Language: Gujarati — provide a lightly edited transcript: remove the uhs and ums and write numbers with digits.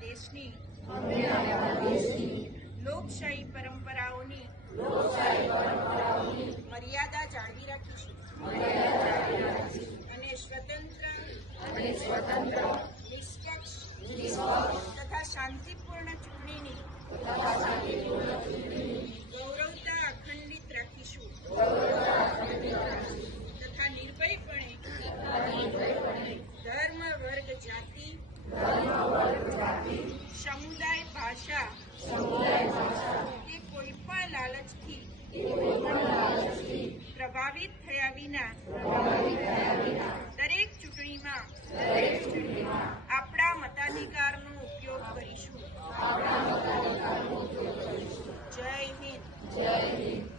દેશની લોકશાહી પરંપરાઓની મર્યાદા જાળવી રાખીશું અને સ્વતંત્ર નિષ્પક્ષ તથા શાંતિપૂર્ણ ચૂંટણીની ગૌરવતા અખંડિત રાખીશું તથા નિર્ભયપણે ધર્મ વર્ગ જાતિ સમુદાય ભાષા કે કોઈ પણ લાલચથી પ્રભાવિત થયા વિના દરેક ચૂંટણીમાં આપણા મતાધિકારનો ઉપયોગ કરીશું. જય હિન્દ.